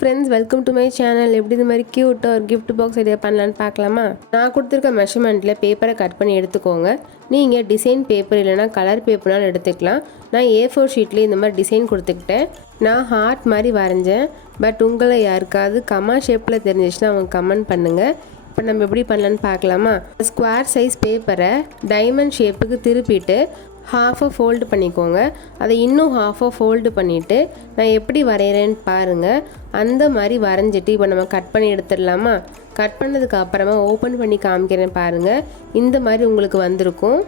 friends, welcome to my channel. எப்படி இந்த மாதிரி கியூட் ஒரு gift box ஐடியா பண்ணலான்னு பார்க்கலாமா? நான் கொடுத்திருக்க மெஷர்மெண்ட்ல பேப்பரை கட் பண்ணி எடுத்துக்கோங்க. நீங்க டிசைன் பேப்பர் இல்லனா கலர் பேப்பர்னால எடுத்துக்கலாம். நான் A4 ஷீட்ல இந்த மாதிரி டிசைன் கொடுத்துக்கிட்டேன். நான் ஹார்ட் மாதிரி வரைஞ்சேன். பட் உங்களை யாருக்காவது கமா ஷேப்ல தெரிஞ்சிச்சுனா அவங்க கமெண்ட் பண்ணுங்க. இப்போ நம்ம எப்படி பண்ணலான்னு பார்க்கலாமா? ஸ்கொயர் சைஸ் பேப்பரை டைமண்ட் ஷேப்புக்கு திருப்பிட்டு ஹாஃபாக ஃபோல்டு பண்ணிக்கோங்க. அதை இன்னும் ஹாஃபாக ஃபோல்டு பண்ணிவிட்டு நான் எப்படி வரைகிறேன்னு பாருங்கள். அந்த மாதிரி வரைஞ்சிட்டு இப்போ நம்ம கட் பண்ணி எடுத்துடலாமா? கட் பண்ணதுக்கு அப்புறமா ஓப்பன் பண்ணி காமிக்கிறேன் பாருங்கள். இந்த மாதிரி உங்களுக்கு வந்திருக்கும்.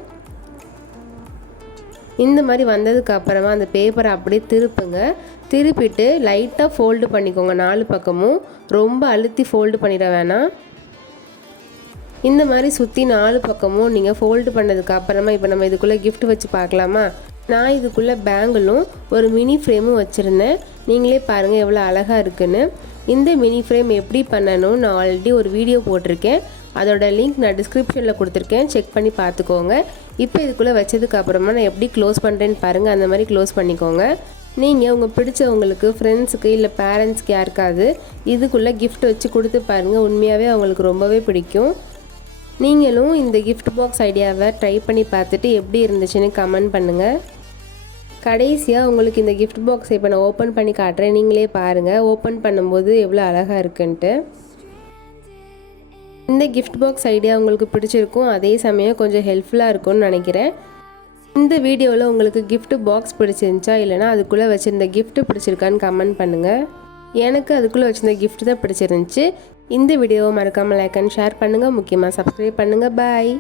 இந்த மாதிரி வந்ததுக்கு அப்புறமா அந்த பேப்பரை அப்படியே திருப்புங்க. திருப்பிட்டு லைட்டாக ஃபோல்டு பண்ணிக்கோங்க. 4 பக்கமும் ரொம்ப அழுத்தி ஃபோல்டு பண்ணிட வேணாம். இந்த மாதிரி சுற்றி 4 பக்கமும் நீங்கள் ஃபோல்டு பண்ணதுக்கு அப்புறமா இப்போ நம்ம இதுக்குள்ளே கிஃப்ட் வச்சு பார்க்கலாமா? நான் இதுக்குள்ளே பேங்கிளும் ஒரு மினி ஃப்ரேமும் வச்சுருந்தேன். நீங்களே பாருங்கள் எவ்வளோ அழகாக இருக்குன்னு. இந்த மினி ஃப்ரேம் எப்படி பண்ணணும் நான் ஆல்ரெடி ஒரு வீடியோ போட்டிருக்கேன். அதோட லிங்க் நான் டிஸ்கிரிப்ஷனில் கொடுத்துருக்கேன், செக் பண்ணி பார்த்துக்கோங்க. இப்போ இதுக்குள்ளே வச்சதுக்கு அப்புறமா நான் எப்படி க்ளோஸ் பண்ணுறேன்னு பாருங்கள். அந்த மாதிரி க்ளோஸ் பண்ணிக்கோங்க. நீங்கள் உங்கள் பிடிச்சவங்களுக்கு, ஃப்ரெண்ட்ஸுக்கு இல்லை பேரண்ட்ஸ்க்கு யாருக்காவது இதுக்குள்ளே கிஃப்ட் வச்சு கொடுத்து பாருங்கள். உண்மையாகவே அவங்களுக்கு ரொம்பவே பிடிக்கும். நீங்களும் இந்த கிஃப்ட் பாக்ஸ் ஐடியாவை ட்ரை பண்ணி பார்த்துட்டு எப்படி இருந்துச்சுன்னு கமெண்ட் பண்ணுங்கள். கடைசியாக உங்களுக்கு இந்த கிஃப்ட் பாக்ஸை இப்போ நான் ஓப்பன் பண்ணி காட்டுறேன். நீங்களே பாருங்கள் ஓப்பன் பண்ணும்போது எவ்வளோ அழகாக இருக்குன்ட்டு. இந்த கிஃப்ட் பாக்ஸ் ஐடியா உங்களுக்கு பிடிச்சிருக்கும், அதே சமயம் கொஞ்சம் ஹெல்ப்ஃபுல்லாக இருக்கும்னு நினைக்கிறேன். இந்த வீடியோவில் உங்களுக்கு கிஃப்ட் பாக்ஸ் பிடிச்சிருந்துச்சா இல்லைனா அதுக்குள்ளே வச்சுருந்த கிஃப்ட் பிடிச்சிருக்கான்னு கமெண்ட் பண்ணுங்கள். எனக்கு அதுக்குள்ளே வச்சுருந்த கிஃப்ட் தான் பிடிச்சிருந்துச்சு. இந்த வீடியோவை மறக்காமல் லைக் அண்ட் ஷேர் பண்ணுங்கள். முக்கியமாக சப்ஸ்கிரைப் பண்ணுங்கள். பாய்.